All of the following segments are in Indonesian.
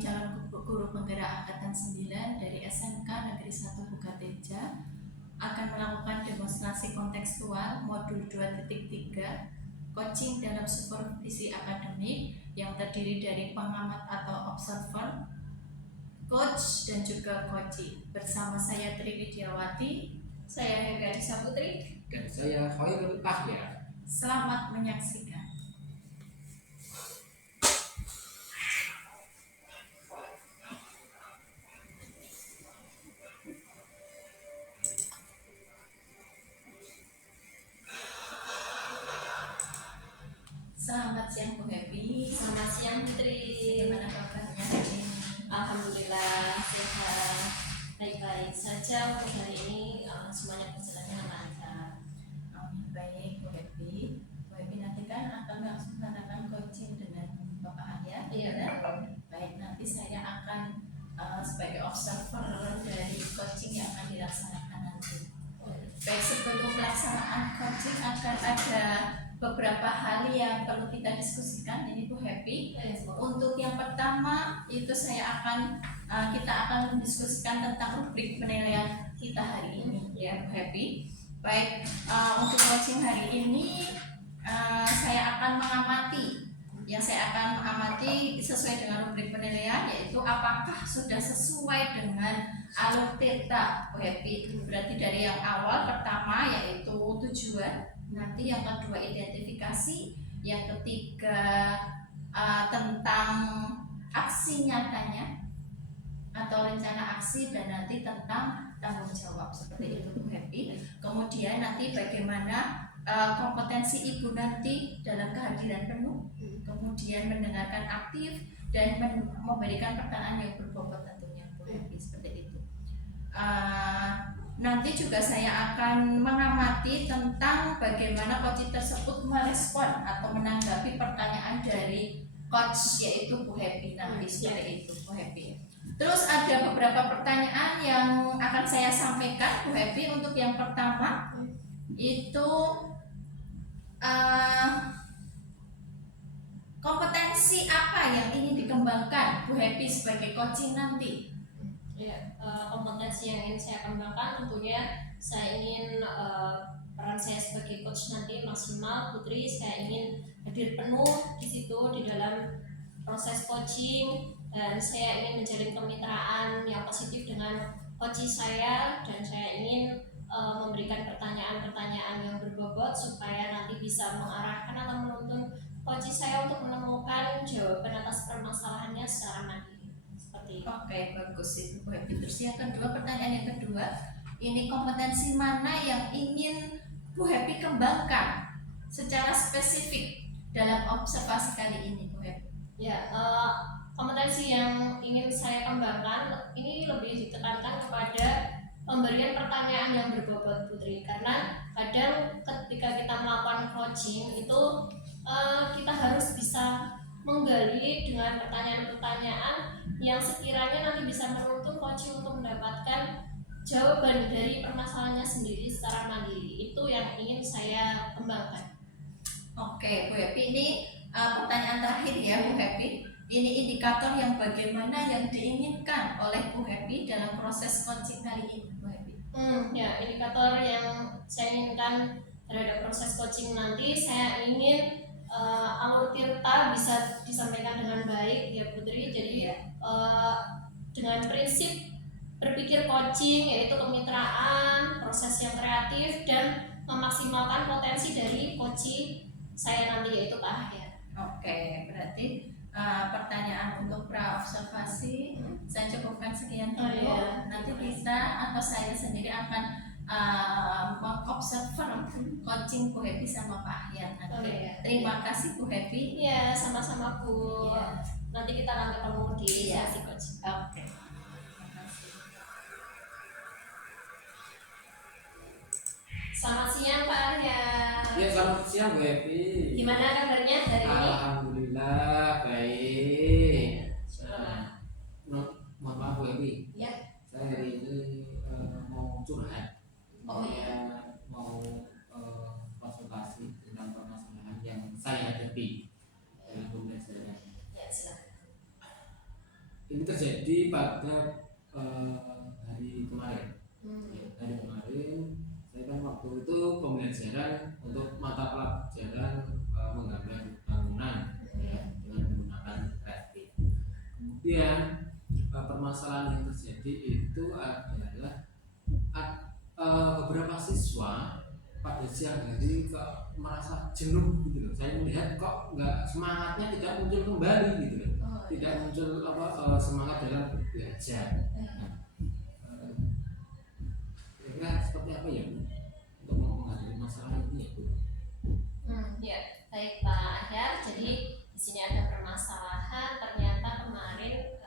calon guru penggerak angkatan 9 dari SMK Negeri 1 Bukateja akan melakukan demonstrasi kontekstual modul 2.3 coaching dalam supervisi akademik yang terdiri dari pengamat atau observer, coach dan juga coaching. Bersama saya Tri Widiawati, saya Hega Disa Putri, dan saya Khairul Ahyar. Selamat menyaksikan. Selamat siang Bu Happy. Selamat siang Putri. Bagaimana kabarnya hari ini? Alhamdulillah sehat, baik-baik saja untuk hari ini, semuanya berjalan dengan lancar. Baik Bu Happy. Bu Happy nanti kan akan langsung melakukan coaching dengan Bapak Ahyar. Iya, baik, nanti saya akan sebagai observer dari coaching yang akan dilaksanakan nanti. Baik, sebelum pelaksanaan coaching akan ada beberapa hal yang perlu kita diskusikan ini Bu Happy. Untuk yang pertama itu kita akan mendiskusikan tentang rubrik penilaian kita hari ini ya Bu Happy. Baik, untuk coaching hari ini saya akan mengamati sesuai dengan rubrik penilaian, yaitu apakah sudah sesuai dengan alur theta Bu Happy. Berarti dari yang awal pertama yaitu tujuan, nanti yang kedua identifikasi, yang ketiga tentang aksi nyatanya atau rencana aksi, dan nanti tentang tanggung jawab, seperti itu Bu Happy. Kemudian nanti bagaimana kompetensi ibu nanti dalam kehadiran penuh, kemudian mendengarkan aktif dan memberikan pertanyaan yang berbobot tentunya Bu Happy, seperti itu. Nanti juga saya akan mengamati tentang bagaimana coach tersebut merespon atau menanggapi pertanyaan dari coach, yaitu Bu Happy nanti, seperti itu Bu Happy. Terus ada beberapa pertanyaan yang akan saya sampaikan Bu Happy. Untuk yang pertama itu kompetensi apa yang ingin dikembangkan Bu Happy sebagai coaching nanti? Ya, kompetensi yang ingin saya kembangkan tentunya saya ingin peran saya sebagai coach nanti maksimal Putri. Saya ingin hadir penuh di situ di dalam proses coaching, dan saya ingin menjalin kemitraan yang positif dengan coach saya, dan saya ingin memberikan pertanyaan-pertanyaan yang berbobot supaya nanti bisa mengarahkan atau menuntun coach saya untuk menemukan jawaban atas permasalahannya secara mandiri. Oke, bagus itu Bu Happy. Terus yang kedua, pertanyaan yang kedua, ini kompetensi mana yang ingin Bu Happy kembangkan secara spesifik dalam observasi kali ini Bu Happy? Ya, kompetensi yang ingin saya kembangkan ini lebih ditekankan kepada pemberian pertanyaan yang berbobot Putri, karena kadang ketika kita melakukan coaching itu kita harus bisa menggali dengan pertanyaan-pertanyaan yang sekiranya nanti bisa menuntun coach untuk mendapatkan jawaban dari permasalahannya sendiri secara mandiri. Itu yang ingin saya kembangkan. Oke Bu Happy, ini pertanyaan terakhir ya Bu Happy. Ini indikator yang bagaimana yang diinginkan oleh Bu Happy dalam proses coaching kali ini Bu Happy? Ya, indikator yang saya inginkan terhadap proses coaching nanti, saya ingin alur tirta bisa disampaikan dengan baik ya Putri. Jadi dengan prinsip berpikir coaching, yaitu kemitraan, proses yang kreatif, dan memaksimalkan potensi dari coaching saya nanti, yaitu Pak Ahyar. Oke, berarti pertanyaan untuk pra-observasi saya cukupkan sekian dulu. Nanti kita atau saya sendiri akan mengobserver coaching Bu Happy sama Pak Ahyar nanti. Terima kasih Bu Happy. Iya, sama-sama Bu. Nanti kita akan ketemu di sesi coaching. Oke. Selamat siang Pak Ahyar. Ya, selamat siang Bu Happy. Gimana kabarnya hari ini? Alhamdulillah baik. Mohon maaf Bu Happy. Ya. Saya hari ini mau curhat. Mau konsultasi tentang permasalahan yang saya hadapi dalam tugas saya. Ya, silakan. Ini pada hari kemarin. Ya, hari kemarin saya kan waktu itu pembelajaran untuk mata pelajaran menggambar bangunan ya, dengan menggunakan Revit. Kemudian permasalahan yang terjadi itu adalah beberapa siswa pada siang hari kok merasa jenuh gitu loh. Saya melihat kok nggak, semangatnya tidak muncul kembali gitu loh. Tidak muncul semangat dalam belajar. Kira-kira seperti apa ya Bu untuk menghadapi masalah ini ya Bu? Ya, baik Pak Ahyar. Jadi di sini ada permasalahan. Ternyata kemarin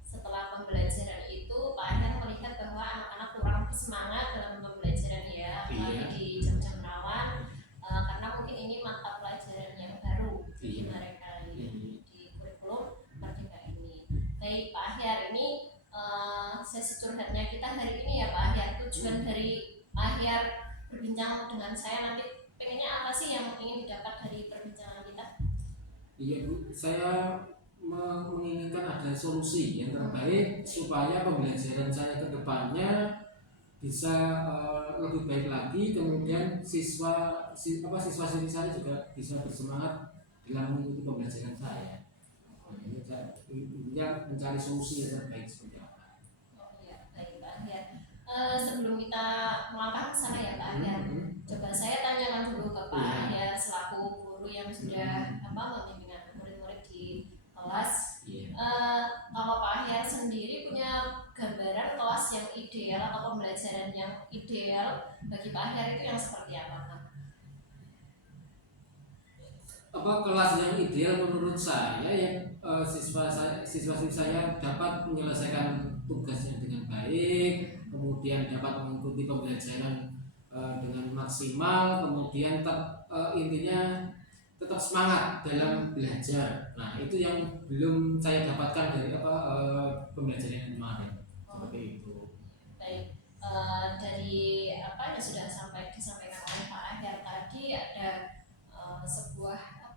setelah pembelajaran itu Pak Ahyar melihat bahwa anak-anak kurang bersemangat dalam pembelajaran ya, apalagi di jam-jam rawan, karena mungkin ini mata pelajaran yang baru bagi mereka di kurikulum Merdeka ini. Baik Pak Ahyar, ini sesi curhatnya kita hari ini ya Pak Ahyar. Tujuan dari Pak Ahyar berbincang dengan saya nanti pengennya apa sih yang ingin didapat dari perbincangan kita? Iya Bu, saya menginginkan ada solusi yang terbaik supaya pembelajaran saya ke depannya bisa lebih baik lagi, kemudian siswa-siswi saya juga bisa bersemangat dalam mengikuti pembelajaran saya. Ini saya mencari solusi yang terbaik seperti apa. Oh ya, baik Pak Ahyar. Sebelum kita melangkah ke sana ya Pak Ahyar, coba saya tanyakan dulu ke Pak Ahyar selaku guru yang sudah membimbing murid-murid di kelas. Kalau Pak Ahyar sendiri punya gambaran kelas yang ideal atau pembelajaran yang ideal bagi Pak Ahyar itu yang seperti apa Pak? Kelas yang ideal menurut saya yang siswa-siswi saya dapat menyelesaikan tugasnya dengan baik, kemudian dapat mengikuti pembelajaran dengan maksimal, kemudian intinya tetap semangat dalam belajar. Nah, itu yang belum saya dapatkan dari pembelajaran yang kemarin. Seperti itu. Baik, dari apa yang sudah disampaikan oleh Pak Ahyar tadi, ada sebuah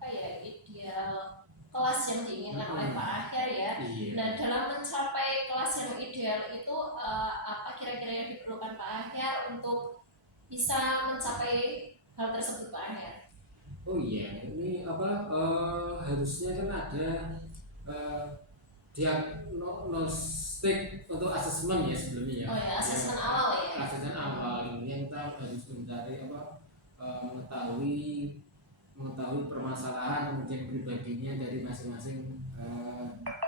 ideal kelas yang diinginkan oleh Pak Ahyar ya. Nah, dalam mencapai kelas yang ideal itu apa kira-kira yang diperlukan Pak Ahyar untuk bisa mencapai hal tersebut Pak Ahyar? Oh iya, ini harusnya kan ada diagnostik untuk asesmen ya sebelumnya ya. Oh ya, asesmen awal ya. Asesmen awal ini kita harus mencari mengetahui permasalahan kemudian pribadinya dari masing-masing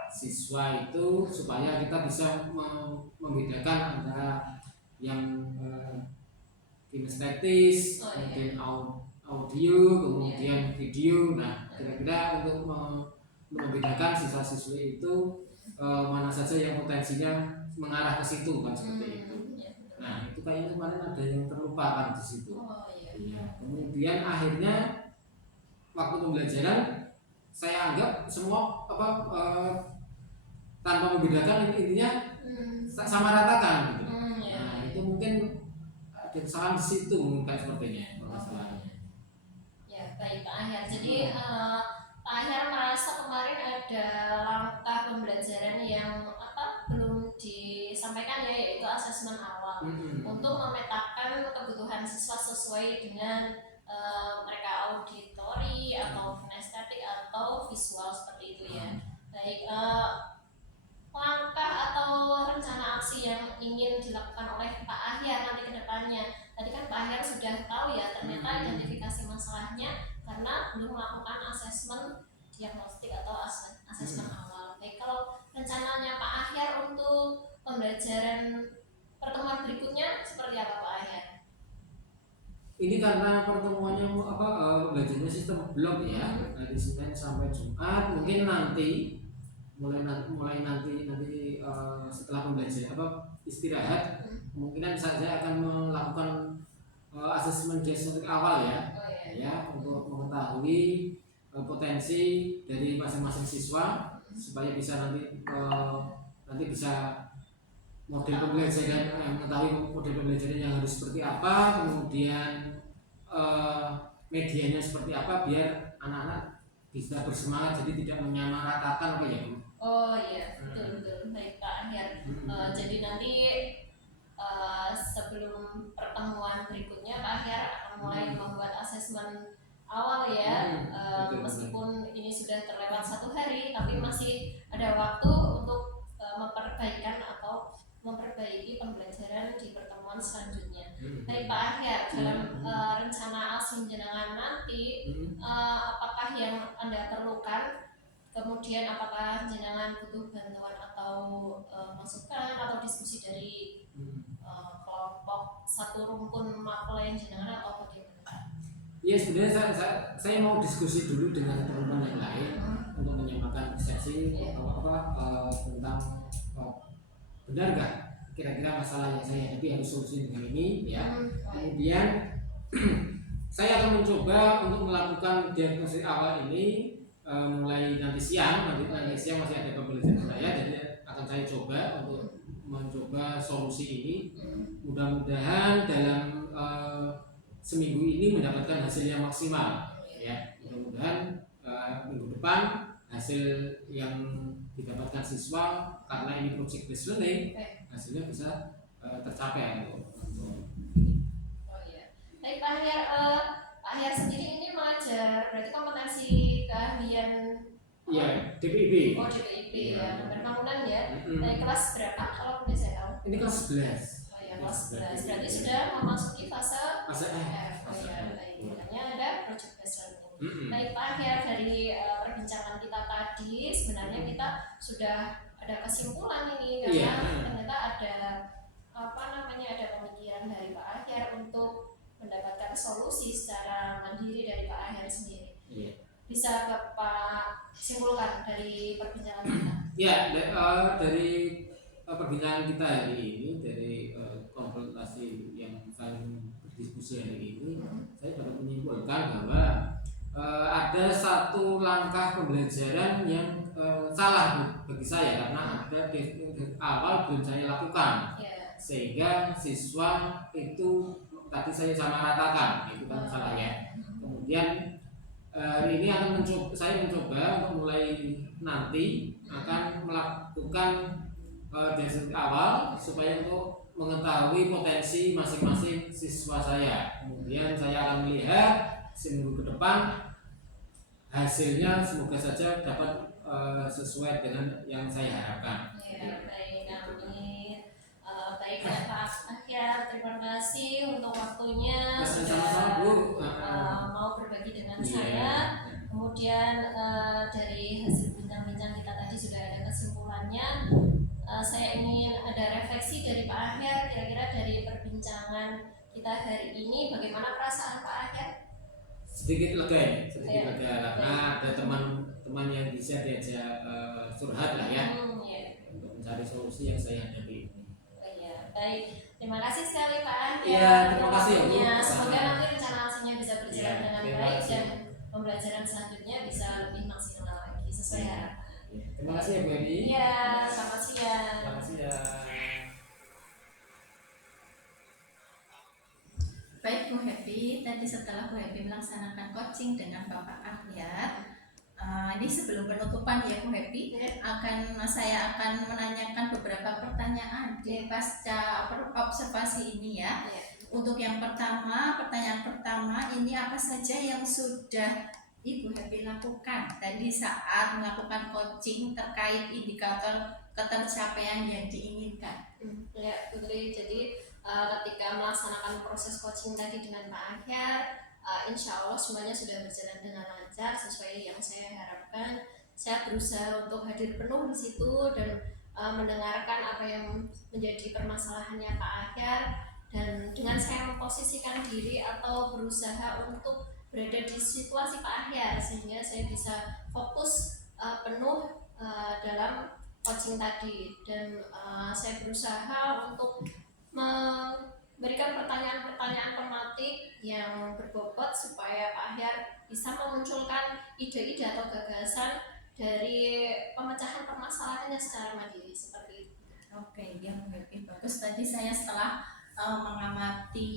siswa itu, supaya kita bisa membedakan antara yang kinestetis, kemudian audio, kemudian video. Nah, kira-kira untuk membedakan siswa-siswi itu mana saja yang potensinya mengarah ke situ kan, seperti itu. Nah, itu kayaknya kemarin ada yang terlupakan di situ. Ya. Kemudian akhirnya waktu pembelajaran saya anggap semua tanpa membedakan, intinya sama ratakan gitu. Nah, itu mungkin ada kesalahan di situ mungkin sepertinya permasalahannya. Ya, baik Pak Ahyar. Jadi Pak Ahyar merasa kemarin ada langkah pembelajaran yang belum disampaikan ya, yaitu asesmen awal untuk memetakan kebutuhan siswa sesuai dengan mereka auditori atau kinestetik atau visual seperti itu ya. Baik, langkah atau rencana aksi yang ingin dilakukan oleh Pak Ahyar nanti ke depannya. Tadi kan Pak Ahyar sudah tahu ya, ternyata identifikasi masalahnya karena belum melakukan asesmen diagnostik atau asesmen awal. Baik, kalau rencananya Pak Ahyar untuk pembelajaran pertemuan berikutnya seperti apa Pak Ahyar? Ini karena pertemuannya belajarnya sistem blok ya, dari Senin sampai Jumat. Mungkin nanti mulai nanti setelah pembelajaran istirahat, kemungkinan saya akan melakukan asesmen diagnostik awal ya. Ya, untuk mengetahui potensi dari masing-masing siswa supaya bisa nanti bisa model pembelajaran, mengetahui model pembelajaran yang harus seperti apa, kemudian medianya seperti apa, biar anak-anak bisa bersemangat, jadi tidak menyamaratakan Oh iya, betul. Baik Pak Ahyar. Jadi nanti sebelum pertemuan berikutnya Pak Ahyar akan mulai membuat asesmen awal ya. Betul. Meskipun ini sudah terlewat 1 hari, tapi masih ada waktu untuk memperbaikan atau memperbaiki pembelajaran di pertemuan selanjutnya. Baik Pak Ahyar, dalam rencana asin jenengan nanti, apakah yang Anda perlukan? Kemudian apakah jenengan butuh bantuan atau masukan atau diskusi dari kelompok satu rumpun mapel yang jenengan atau bagaimana? Iya, sebenarnya saya mau diskusi dulu dengan teman-teman yang lain untuk menyamakan persepsi tentang benar nggak kira-kira masalah yang saya hadapi harus solusi dengan ini ya. Kemudian saya akan mencoba untuk melakukan diagnosis awal ini mulai nanti siang masih ada pembelajaran saya, jadi akan saya coba untuk mencoba solusi ini. Mudah-mudahan dalam seminggu ini mendapatkan hasil yang maksimal ya. Mudah-mudahan minggu depan hasil yang didapatkan siswa karena ini project based learning hasilnya bisa tercapai untuk Oh iya. Baik Pak Ahyar, Pak Ahyar sendiri ini mengajar berarti kompetensi keahlian DPIB. Oh DPIB ya, pembangunan ya. Dari kelas berapa kalau boleh saya tahu? Ini kelas 11. Oh ya, kelas 11. Berarti sudah memasuki fase F. Oh ya, baik. Makanya ada project based learning. Baik Pak Ahyar, dari perbincangan kita tadi sebenarnya kita sudah ada kesimpulan ini karena ternyata ada ada pemikiran dari Pak Ahyar untuk mendapatkan solusi secara mandiri dari Pak Ahyar sendiri. Bisa Bapak simpulkan dari perbincangan kita? Ya, dari perbincangan kita hari ini, dari konsultasi yang saling berdiskusi hari ini, saya dapat menyimpulkan bahwa ada satu langkah pembelajaran yang salah bagi saya karena ada di awal belum saya lakukan, sehingga siswa itu tadi saya sama ratakan, itu kan salahnya. Kemudian ini saya mencoba untuk mulai nanti akan melakukan dari awal supaya untuk mengetahui potensi masing-masing siswa saya. Kemudian saya akan melihat seminggu ke depan hasilnya semoga saja dapat sesuai dengan yang saya harapkan. Baik, amin. Baik ya Pak Ahyar, terima kasih untuk waktunya Sama-sama Bu. Mau berbagi dengan saya. Kemudian dari hasil bincang-bincang kita tadi sudah ada kesimpulannya. Saya ingin ada refleksi dari Pak Ahyar, kira-kira dari perbincangan kita hari ini bagaimana perasaan Pak Ahyar? Sedikit lega karena ada teman-teman yang bisa diajak curhat lah ya, untuk mencari solusi yang saya hadapi ini. Baik, terima kasih sekali Pak Ahyar. Iya, terima kasih ya Bu. Semoga nanti rencana aksinya bisa berjalan dengan baik dan pembelajaran selanjutnya bisa lebih maksimal lagi sesuai harapan. Terima kasih ya Bu Eni. Iya, selamat siang. Selamat siang. Baik Bu Happy, tadi setelah Bu Happy melaksanakan coaching dengan Bapak Ahyar, ini sebelum penutupan ya Bu Happy, saya akan menanyakan beberapa pertanyaan di pasca observasi ini ya. Untuk yang pertanyaan pertama ini apa saja yang sudah Ibu Happy lakukan tadi saat melakukan coaching terkait indikator ketercapaian yang diinginkan? Ya Putri, jadi ketika melaksanakan proses coaching tadi dengan Pak Ahyar, insya Allah semuanya sudah berjalan dengan lancar sesuai yang saya harapkan. Saya berusaha untuk hadir penuh di situ dan mendengarkan apa yang menjadi permasalahannya Pak Ahyar, dan dengan saya memposisikan diri atau berusaha untuk berada di situasi Pak Ahyar sehingga saya bisa fokus penuh dalam coaching tadi, dan saya berusaha untuk memberikan pertanyaan-pertanyaan tematik yang berbobot supaya Pak Ahyar bisa memunculkan ide-ide atau gagasan dari pemecahan permasalahannya secara mandiri seperti itu. Oke, yang bagus. Tadi saya setelah mengamati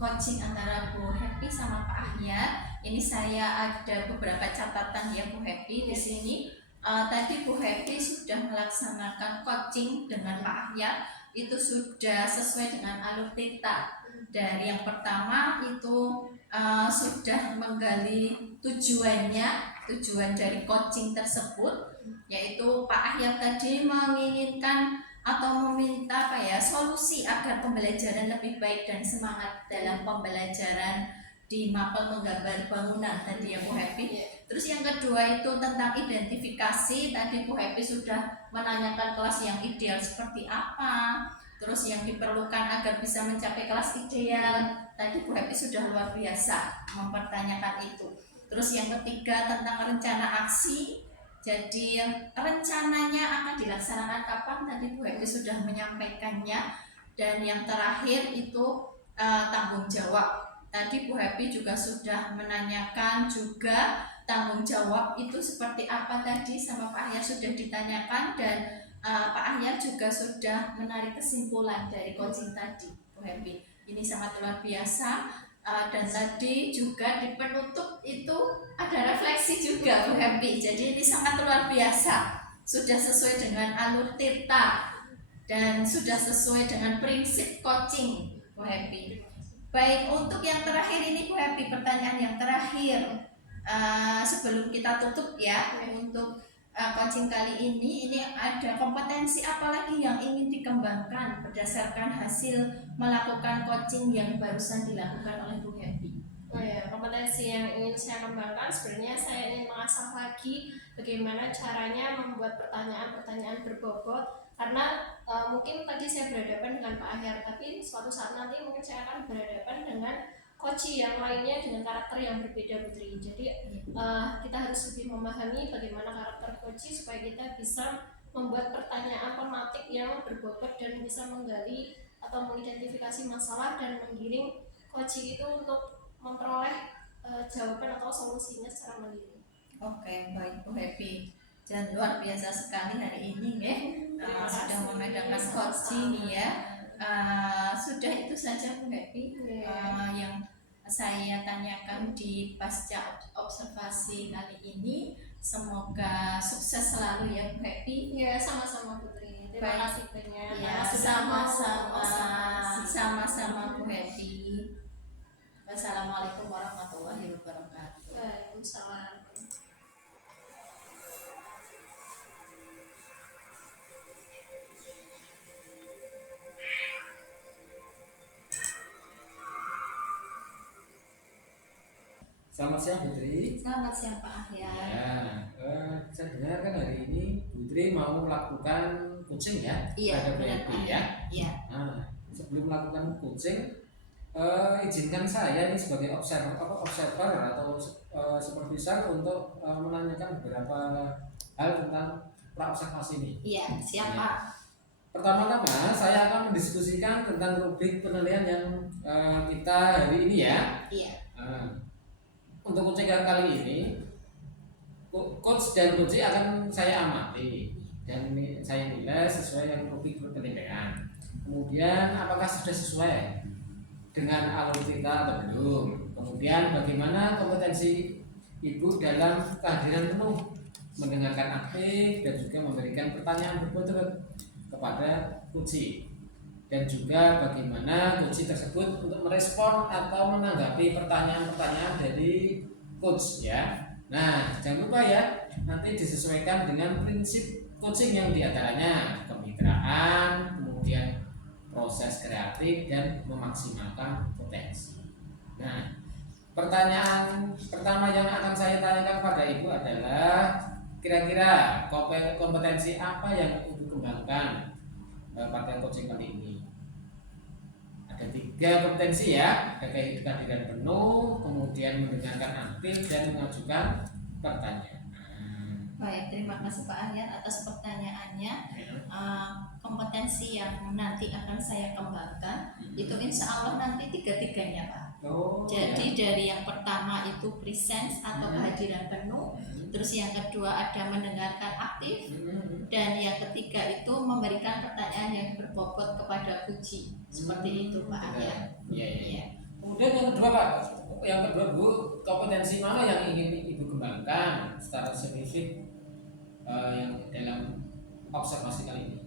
coaching antara Bu Happy sama Pak Ahyar, ini saya ada beberapa catatan ya Bu Happy di sini. tadi Bu Happy sudah melaksanakan coaching dengan Pak Ahya, itu sudah sesuai dengan alur Tita. Dari yang pertama itu sudah menggali tujuan dari coaching tersebut, yaitu Pak Ahya tadi menginginkan atau meminta solusi agar pembelajaran lebih baik dan semangat dalam pembelajaran di mapel menggambar bangunan tadi ya Bu Happy. Terus yang kedua itu tentang identifikasi, tadi Bu Happy sudah menanyakan kelas yang ideal seperti apa, terus yang diperlukan agar bisa mencapai kelas ideal, tadi Bu Happy sudah luar biasa mempertanyakan itu. Terus yang ketiga tentang rencana aksi, jadi rencananya akan dilaksanakan kapan, tadi Bu Happy sudah menyampaikannya. Dan yang terakhir itu tanggung jawab, tadi Bu Happy juga sudah menanyakan juga tanggung jawab itu seperti apa tadi sama Pak Ahya sudah ditanyakan, dan Pak Ahya juga sudah menarik kesimpulan dari coaching tadi Bu Happy. Ini sangat luar biasa. Dan tadi juga di penutup itu ada refleksi juga Bu Happy. Jadi ini sangat luar biasa, sudah sesuai dengan alur Tirta dan sudah sesuai dengan prinsip coaching Bu Happy. Baik, untuk yang terakhir ini Bu Happy, pertanyaan yang terakhir sebelum kita tutup ya, untuk coaching kali ini ada kompetensi apa lagi yang ingin dikembangkan berdasarkan hasil melakukan coaching yang barusan dilakukan oleh Bu Happy? Oh ya, kompetensi yang ingin saya kembangkan sebenarnya saya ingin mengasah lagi bagaimana caranya membuat pertanyaan-pertanyaan berbobot, karena mungkin tadi saya berhadapan dengan Pak Ahyar, tapi suatu saat nanti mungkin saya akan berhadapan dengan coach yang lainnya dengan karakter yang berbeda Putri. Jadi kita harus lebih memahami bagaimana karakter coach supaya kita bisa membuat pertanyaan tematik yang berbobot dan bisa menggali atau mengidentifikasi masalah dan menggiring coach itu untuk memperoleh jawaban atau solusinya secara mandiri. Oke, baik Bu Happy. Dan luar biasa sekali hari ini ya, sudah mengadakan coaching ya. Sudah itu saja Bu Happy yang saya tanyakan di pasca observasi kali ini. Semoga sukses selalu ya Bu Happy. Ya, sama-sama Putri. Terima kasih banyak. Ya, sama-sama Bu Happy. Wassalamualaikum warahmatullahi wabarakatuh. Waalaikumsalam. Selamat siang Putri. Selamat siang Pak Ahya. Ya, saya dengar kan hari ini Putri mau melakukan coaching ya? Iya, benar Pak. ya. Iya. Nah, sebelum melakukan coaching, izinkan saya ini sebagai observer atau supervisor untuk menanyakan beberapa hal tentang praobservasi ini. Iya, siap Ya. Pak. Pertama-tama saya akan mendiskusikan tentang rubrik penilaian yang kita hari ini ya. Iya. Untuk coaching kali ini, coach dan coach akan saya amati dan saya nilai sesuai dengan rubrik penilaian. Kemudian apakah sudah sesuai dengan alur kita atau belum. Kemudian bagaimana kompetensi ibu dalam kehadiran penuh, mendengarkan aktif dan juga memberikan pertanyaan berbentuk kepada coach. Dan juga bagaimana coach tersebut untuk merespon atau menanggapi pertanyaan-pertanyaan dari coach ya. Nah, jangan lupa ya, nanti disesuaikan dengan prinsip coaching yang diantaranya kemitraan, kemudian proses kreatif dan memaksimalkan potensi. Nah, pertanyaan pertama yang akan saya tanyakan pada ibu adalah kira-kira kompetensi apa yang ibu kembangkan pada coaching kali ini? Ada 3 kompetensi ya, ada kehadiran penuh, kemudian mendengarkan aktif dan mengajukan pertanyaan. Baik, terima kasih Pak Ahyar atas pertanyaannya. Kompetensi yang nanti akan saya kembangkan itu insya Allah nanti 3-3-nya Pak. Jadi dari yang pertama itu presence atau kehadiran penuh, terus yang kedua ada mendengarkan aktif, dan yang ketiga itu memberikan pertanyaan yang berbobot kepada puji. Seperti itu Pak Ahyar. Iya. Kemudian yang kedua Pak, yang kedua Bu, kompetensi mana yang ingin ibu kembangkan secara spesifik? yang dalam observasi kali ini?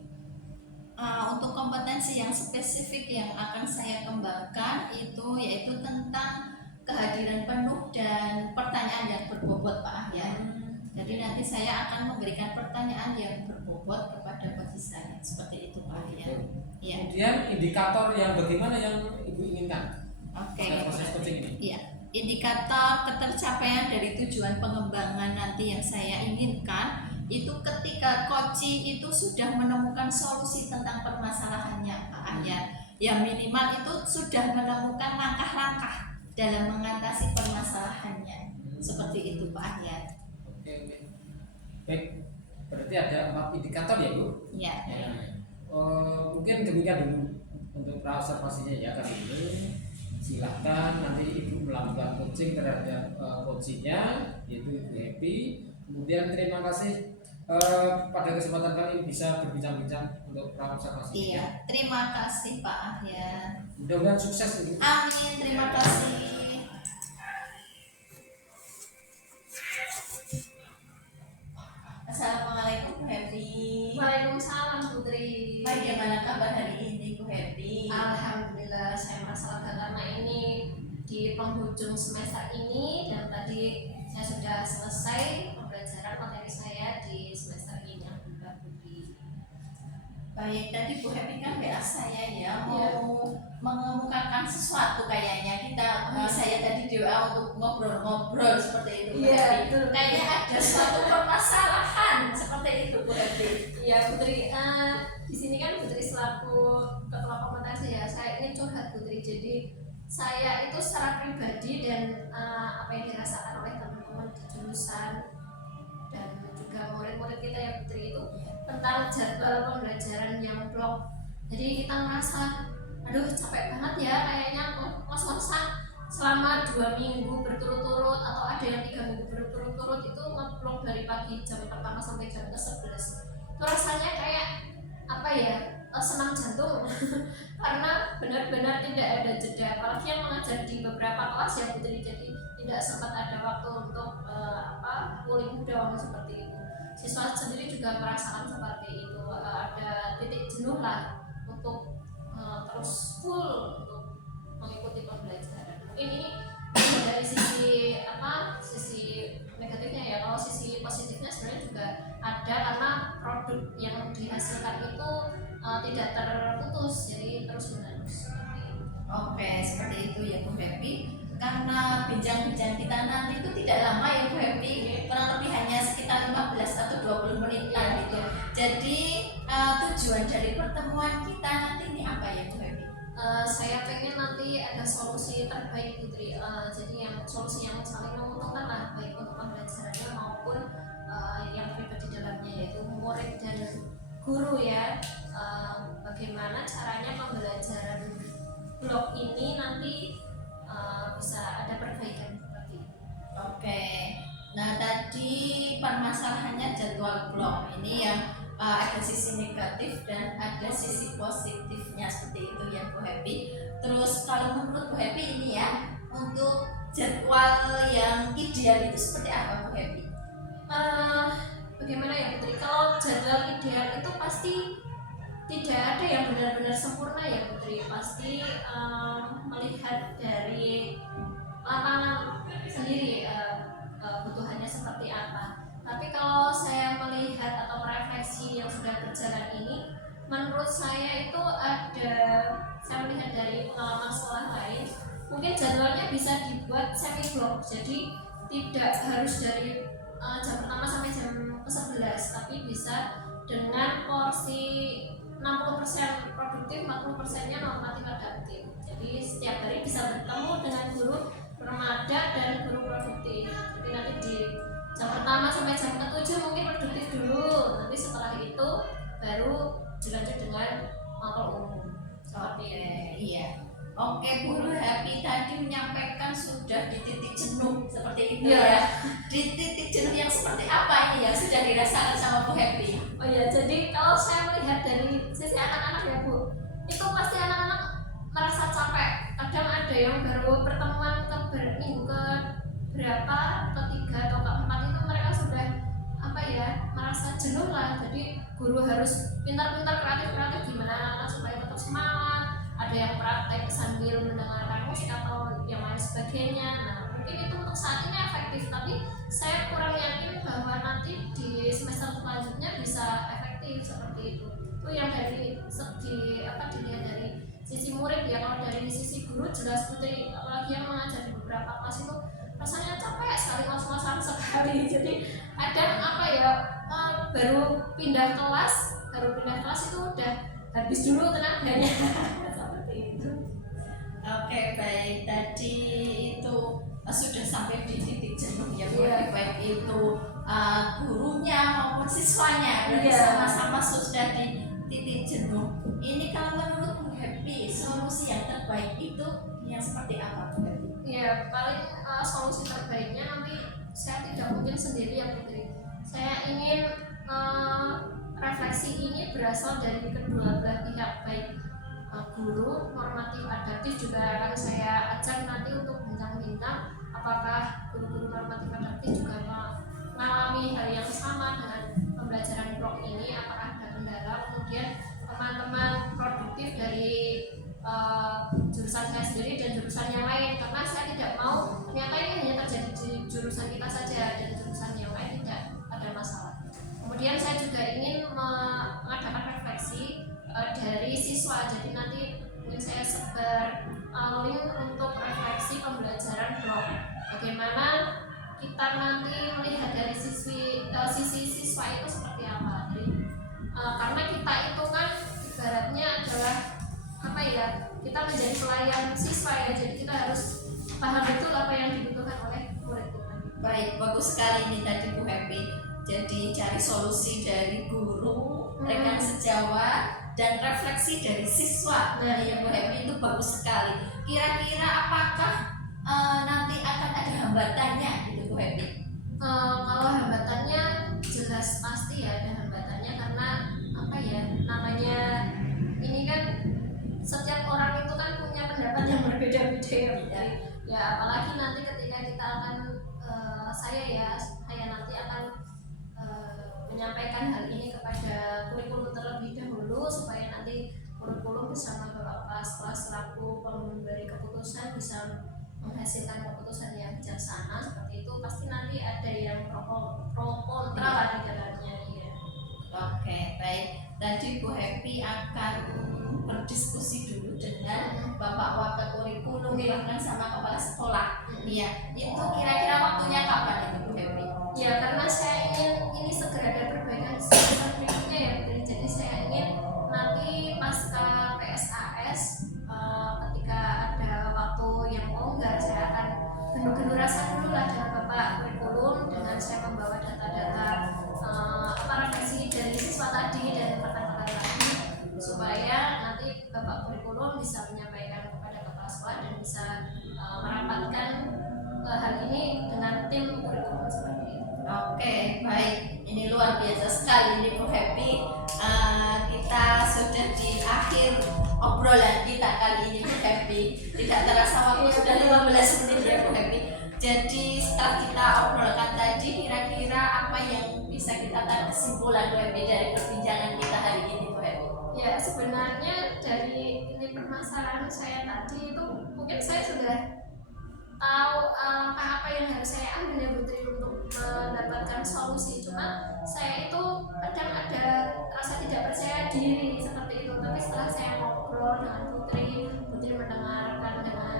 Untuk kompetensi yang spesifik yang akan saya kembangkan itu yaitu tentang kehadiran penuh dan pertanyaan yang berbobot Pak Ahyan. Jadi nanti saya akan memberikan pertanyaan yang berbobot kepada coach saya seperti itu Pak Ahyan. Ya. Kemudian indikator yang bagaimana yang Ibu inginkan Oke. pada proses coaching ini? Iya. Indikator ketercapaian dari tujuan pengembangan nanti yang saya inginkan itu ketika coaching itu sudah menemukan solusi tentang permasalahannya Pak Ahyan. Ya minimal itu sudah menemukan langkah-langkah dalam mengatasi permasalahannya. Seperti itu Pak Ahyan. Oke. Baik, berarti ada 4 indikator ya Bu? Ya. Ya. Mungkin demikian dulu untuk observasinya ya kali ini. Silahkan nanti Ibu melakukan coaching terhadap coachingnya yaitu Ibu Happy. Kemudian terima kasih pada kesempatan kali ini bisa berbincang-bincang untuk observasi. Iya, terima kasih Pak Ahyan. Mudah-mudahan sukses Ibu. Amin, terima kasih. Assalamualaikum Bu Happy. Waalaikumsalam Putri. Bagaimana kabar hari ini Bu Happy? Alhamdulillah saya merasa lega karena ini di penghujung semester ini dan tadi saya sudah selesai pembelajaran materi saya di semester ini. Alhamdulillah Putri. Baik, tadi Bu Happy kan WA saya ya mau Iya. mengemukakan sesuatu kayaknya saya tadi di WA untuk ngobrol-ngobrol seperti itu Bu Iya, Happy. betul. Kayaknya ada suatu permasalahan seperti itu Bu Happy. Iya Putri, di sini kan Putri selaku ketua komunitas ya, saya ini curhat Putri. Jadi saya itu secara pribadi dan apa yang dirasakan oleh teman-teman di jurusan dan juga murid-murid kita ya Putri itu tentang jadwal pembelajaran yang blok. Jadi kita merasa, aduh capek banget ya kayaknya ngos-ngosan selama 2 minggu berturut-turut atau ada yang 3 minggu berturut-turut itu ngeblok dari pagi jam pertama sampai jam ke-11. Itu rasanya kayak apa ya, senam jantung karena benar-benar tidak ada jeda, apalagi yang mengajar di beberapa kelas ya Putri, jadi tidak sempat ada waktu untuk cooling down seperti itu. Siswa sendiri juga merasakan seperti itu, ada titik jenuh lah untuk terus full untuk mengikuti pembelajaran. Mungkin ini dari sisi sisi negatifnya ya. Kalau sisi positifnya sebenarnya juga ada karena produk yang dihasilkan itu tidak terputus, jadi terus menerus. Oke, seperti itu ya Bu Happy. Karena bincang-bincang kita nanti itu tidak lama ya Bu Happy, kurang lebih hanya sekitar 15 atau 20 menitan gitu. Jadi tujuan dari pertemuan kita nanti ini apa ya Bu Happy? Saya pengen nanti ada solusi terbaik Putri. Jadi yang solusi yang saling menguntungkan lah, baik untuk pembelajarannya maupun yang terlibat di dalamnya yaitu murid dan guru ya. Bagaimana caranya pembelajaran blok ini nanti bisa ada perbaikan seperti itu. Oke. Nah, tadi permasalahannya jadwal blok ini yang ada sisi negatif dan ada sisi positifnya seperti itu ya Bu Happy. Terus kalau menurut Bu Happy ini ya, untuk jadwal yang ideal itu seperti apa Bu Happy? Bagaimana ya Putri? Kalau jadwal ideal itu pasti tidak ada yang benar-benar sempurna ya Putri. Pasti melihat dari lapangan sendiri kebutuhannya seperti apa. Tapi kalau saya melihat atau merefleksi yang sudah berjalan ini, menurut saya itu saya melihat dari pengalaman sekolah lain, mungkin jadwalnya bisa dibuat semi block. Jadi tidak harus dari jam pertama sampai jam ke-11, tapi bisa dengan porsi 60% produktif, 40%-nya normatif adaptif. Jadi setiap hari bisa bertemu dengan guru remaja dan guru produktif. Jadi nanti di jam pertama sampai jam ke-7 mungkin produktif dulu. Nanti setelah itu baru dilanjut dengan mapel umum. Seperti itu. Iya. Oke, Bu Happy tadi menyampaikan sudah di titik jenuh seperti itu ya. Di titik jenuh yang seperti apa ini yang sudah dirasakan sama Bu Happy? Oh iya, jadi kalau saya melihat dari sisi anak-anak ya Bu, itu pasti anak-anak merasa capek. Kadang ada yang baru pertemuan minggu ke berapa, ketiga atau keempat itu mereka sudah ya, merasa jenuh lah. Jadi guru harus pintar-pintar kreatif gimana supaya tetap semangat. Ada yang praktek sambil mendengarkan musik atau yang lain sebagainya. Nah, mungkin itu untuk saat ini efektif, tapi saya kurang yakin bahwa nanti di semester selanjutnya bisa efektif seperti itu. Itu yang dari segi dilihat dari sisi murid ya. Kalau dari sisi guru jelas Putri, apalagi yang mengajar di beberapa kelas itu rasanya capek sekali, ngos-ngosan sekali. Jadi kadang baru pindah kelas itu udah habis dulu tenaganya. Seperti itu. Oke, baik. Tadi itu sudah sampai di titik jenuh ya, baik itu gurunya maupun siswanya, berarti sama-sama sudah di titik jenuh. Ini kalau menurut Bu Happy, solusi yang terbaik itu yang seperti apa, Bu Happy? Ya, paling solusi terbaiknya nanti saya tidak mungkin sendiri ya Putri. Saya ingin refleksi ini berasal dari kedua belah pihak, baik guru normatif adaptif juga akan saya ajak nanti untuk bincang-bincang apakah guru-guru normatif adaptif juga mengalami hal yang sama dengan pembelajaran blok ini, apakah ada kendala. Kemudian teman-teman produktif dari jurusan saya sendiri dan jurusan yang lain, karena saya tidak mau ternyata ini hanya terjadi di jurusan kita saja dan jurusan yang lain tidak ada masalah. Kemudian saya juga ingin mengadakan refleksi dari siswa, jadi nanti mungkin saya sebar link untuk refleksi pembelajaran blok. Bagaimana kita nanti melihat dari sisi siswa itu seperti apa. Jadi, karena kita itu kan ibaratnya adalah kita menjadi pelayan siswa ya, jadi kita harus paham betul apa yang dibutuhkan oleh murid kita. Baik, bagus sekali ini tadi Bu Happy. Jadi cari solusi dari guru, rekan sejawat, dan refleksi dari siswa. Nah, yang Bu Happy itu bagus sekali. Kira-kira apakah nanti akan ada hambatannya gitu Bu Happy? Kalau hambatannya jelas pasti ya ada hambatannya, karena namanya ini kan setiap orang itu kan punya pendapat yang berbeda-beda ya, apalagi nanti ketika kita akan saya nanti akan menyampaikan hal ini kepada kurikulum terlebih dahulu supaya nanti kurikulum bersama Bapak kelas selaku pemberi keputusan bisa menghasilkan keputusan yang bijaksana. Seperti itu pasti nanti ada yang pro kontra lah di dalamnya ya. Oke, baik. Tadi Bu Happy akan berdiskusi dulu dengan Bapak Wakil Kurikulum bahkan sama kepala sekolah. Iya, itu kira-kira waktunya kapan itu Bu Happy? Ya, karena saya ingin ini segera ada perbaikan sistem berikutnya ya. Jadi saya ingin nanti pasca PSAS ketika ada waktu yang longgar, saya akan genur-genur rasa dulu lah dengan Bapak Kurikulum, dengan saya membawa data-data refleksi dari siswa tadi dan rekan-rekan tadi, supaya nanti Bapak Kurikulum bisa menyampaikan kepada kepala sekolah dan bisa merapatkan hal ini dengan tim kurikulum seperti itu. Oke, baik. Ini luar biasa sekali ini Bu Happy. Kita sudah di akhir obrolan kita kali ini Bu Happy. Tidak terasa waktu sudah 15 menit ya Bu Happy. Jadi setelah kita obrolkan tadi, kira-kira apa yang bisa kita tarik kesimpulan Bu Happy dari perbincangan kita hari ini Bu Happy? Ya, sebenarnya dari ini permasalahan saya tadi itu mungkin saya sudah tahu apa yang harus saya ambil ya Putri untuk mendapatkan solusi. Cuma saya itu kadang ada rasa tidak percaya diri seperti itu. Tapi setelah saya ngobrol dengan Putri mendengarkan dengan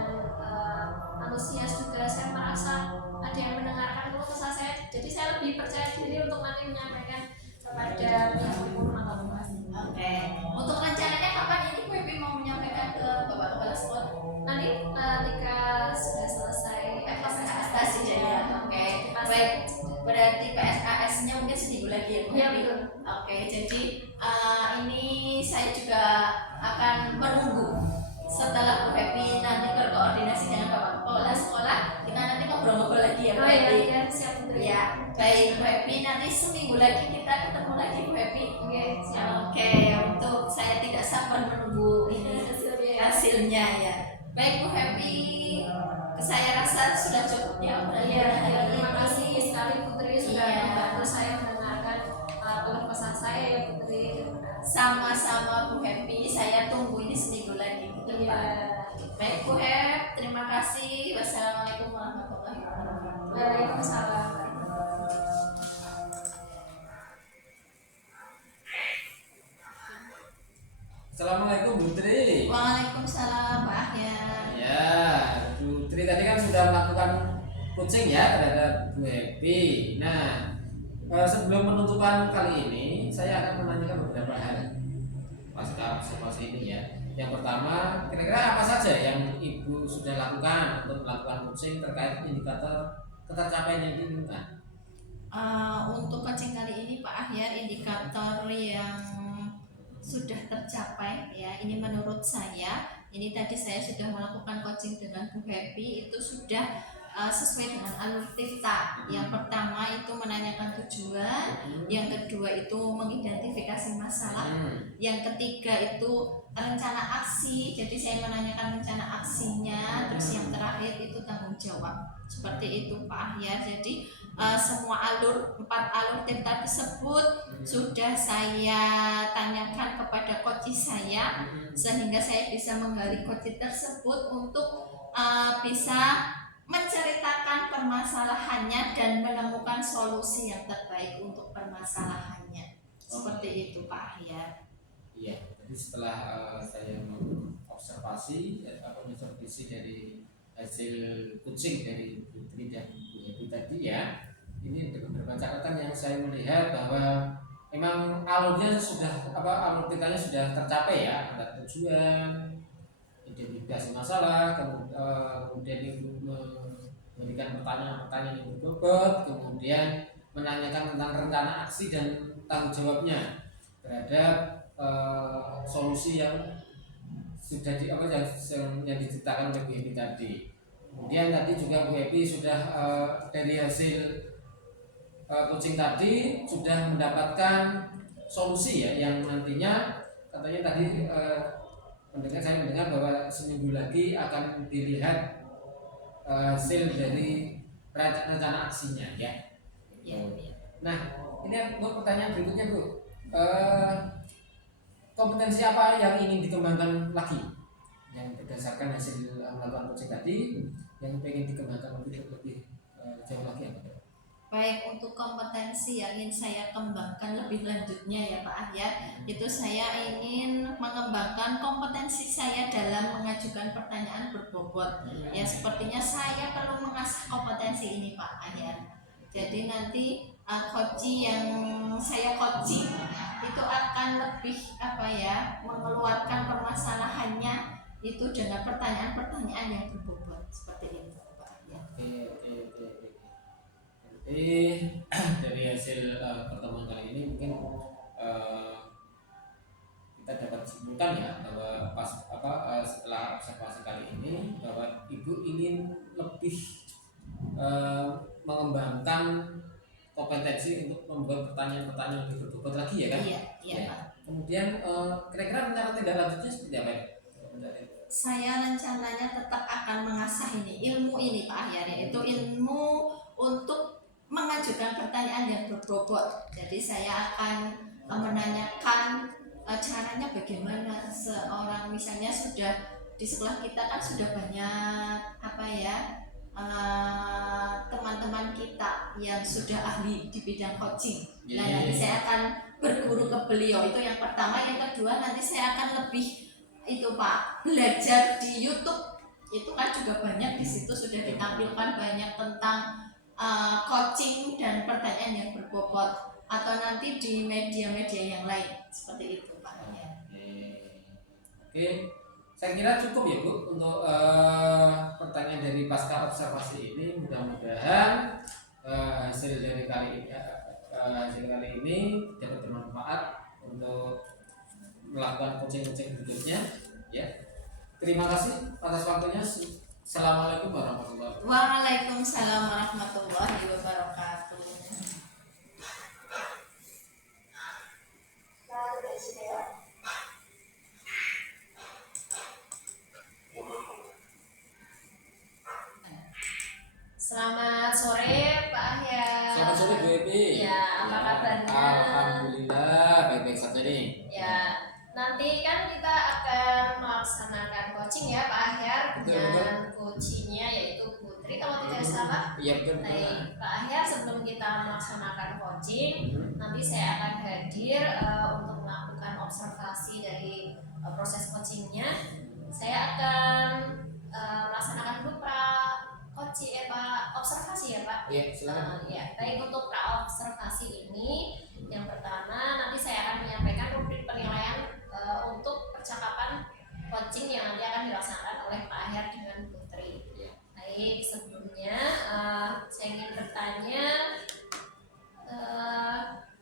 antusias juga, saya merasa ada yang mendengarkan keluh kesah saya. Jadi saya lebih percaya diri untuk nanti menyampaikan kepada pihak kurikulum atau kelas. Oke. Untuk rencananya kapan ini Bu Happy mau menyampaikan ke Bapak Kepala Sekolah? Nanti ketika sudah selesai PSAS ya. Oke. Baik. Berarti PSAS-nya mungkin seminggu lagi ya Bu Happy? Betul. Oke. Jadi ini saya juga akan menunggu setelah Bu Happy nanti berkoordinasi dengan Bapak Kepala Sekolah, kita nanti ngobrol-ngobrol lagi ya Bu Happy. Ya, siap Putri. Ya, baik Bu Happy, nanti seminggu lagi kita ketemu lagi Bu Happy. Oke, siap. Oke, untuk saya tidak sabar menunggu ini hasilnya ya. Baik Bu Happy, saya rasa sudah cukup ya. Iya, terima kasih sekali Putri sudah membantu saya mendengarkan saya ya Putri. Sama-sama Bu Happy, saya tunggu ini seminggu lagi ke depan. Iya. Baik Bu Happy, terima kasih. Wassalamualaikum warahmatullahi wabarakatuh. Waalaikumsalam. Assalamualaikum Bu Tri. Waalaikumsalam Pak Ahya. Ya, Bu Tri tadi kan sudah melakukan coaching ya terhadap Bu Happy. Nah, sebelum penutupan kali ini, saya akan menanyakan beberapa hal pasca observasi ini ya. Yang pertama, kira-kira apa saja yang Ibu sudah lakukan untuk melakukan coaching terkait indikator ketercapaian yang diinginkan? Untuk coaching kali ini Pak Ahyar, indikator yang sudah tercapai ya, ini menurut saya, ini tadi saya sudah melakukan coaching dengan Bu Happy, itu sudah sesuai dengan alur Tirta. Yang pertama itu menanyakan tujuan, yang kedua itu mengidentifikasi masalah, yang ketiga itu rencana aksi, jadi saya menanyakan rencana aksinya, terus yang terakhir itu tanggung jawab. Seperti itu Pak Ahyar. Jadi semua alur, 4 alur Tirta tersebut sudah saya tanyakan kepada coach saya, sehingga saya bisa menggali coach tersebut untuk bisa menceritakan permasalahannya dan menemukan solusi yang terbaik untuk permasalahannya. Seperti itu Pak Ahyar. Iya, jadi setelah saya mengobservasi atau mengobservasi dari hasil coaching dari Putri dan Bu Happy tadi ya, ini ada beberapa catatan yang saya melihat bahwa memang alurnya sudah alur kitanya sudah tercapai ya, ada tujuan, identifikasi masalah, kemudian Ibu memberikan pertanyaan-pertanyaan yang berbobot, kemudian menanyakan tentang rencana aksi dan tanggung jawabnya terhadap solusi yang sudah yang diceritakan oleh Bu Happy tadi. Kemudian tadi juga Bu Happy sudah dari hasil coaching tadi sudah mendapatkan solusi ya, yang nantinya katanya tadi saya mendengar bahwa seminggu lagi akan dilihat hasil dari rencana aksinya ya. Nah, ini untuk pertanyaan berikutnya Bu. Kompetensi apa yang ingin dikembangkan lagi yang berdasarkan hasil melakukan coaching tadi, yang ingin dikembangkan lebih jauh lagi apa? Baik, untuk kompetensi yang ingin saya kembangkan lebih lanjutnya ya Pak Ahyar, itu saya ingin mengembangkan kompetensi saya dalam mengajukan pertanyaan berbobot. Ya, sepertinya saya perlu mengasah kompetensi ini Pak Ahyar. Jadi nanti coaching yang saya coaching itu akan lebih mengeluarkan permasalahannya itu dengan pertanyaan-pertanyaan yang berbobot seperti itu Pak Ahyar. Jadi dari hasil pertemuan kali ini mungkin kita dapat simpulkan ya bahwa setelah observasi kali ini bahwa Ibu ingin lebih mengembangkan kompetensi untuk membuat pertanyaan-pertanyaan lebih berbobot lagi ya kan? Iya Pak. Kemudian kira-kira rencana tindak lanjutnya seperti apa ya? Saya rencananya tetap akan mengasah ilmu ini Pak Ahyar, yaitu ilmu untuk mengajukan pertanyaan yang berbobot. Jadi saya akan menanyakan caranya bagaimana seorang, misalnya sudah di sekolah kita kan sudah banyak teman-teman kita yang sudah ahli di bidang coaching. Nah, nanti saya akan berguru ke beliau, itu yang pertama. Yang kedua, nanti saya akan lebih Pak, belajar di YouTube. Itu kan juga banyak, di situ sudah ditampilkan banyak tentang coaching dan pertanyaan yang berbobot, atau nanti di media-media yang lain seperti itu Pak. Oke, saya kira cukup ya Bu untuk pertanyaan dari pasca observasi ini. Mudah-mudahan hasil kali ini dapat bermanfaat untuk melakukan coaching berikutnya ya. Terima kasih atas waktunya. Assalamualaikum warahmatullahi wabarakatuh. Waalaikumsalam warahmatullahi wabarakatuh. Selamat sore Pak Ahyar. Selamat sore Bu Happy. Ya, apa kabarnya? Alhamdulillah kan kita akan melaksanakan coaching ya Pak Ahyar Betul, dengan coachingnya yaitu Putri kalau tidak salah. Iya betul. Baik, Pak Ahyar, sebelum kita melaksanakan coaching, nanti saya akan hadir untuk melakukan observasi dari proses coachingnya. Saya akan melaksanakan dulu Pak observasi ya Pak. Iya, silakan. Ya, baik, untuk observasi ini, yang pertama nanti saya akan menyampaikan rubrik penilaian untuk percakapan coaching yang nanti akan dilaksanakan oleh Pak Ahyar dengan Putri. Baik, sebelumnya saya ingin bertanya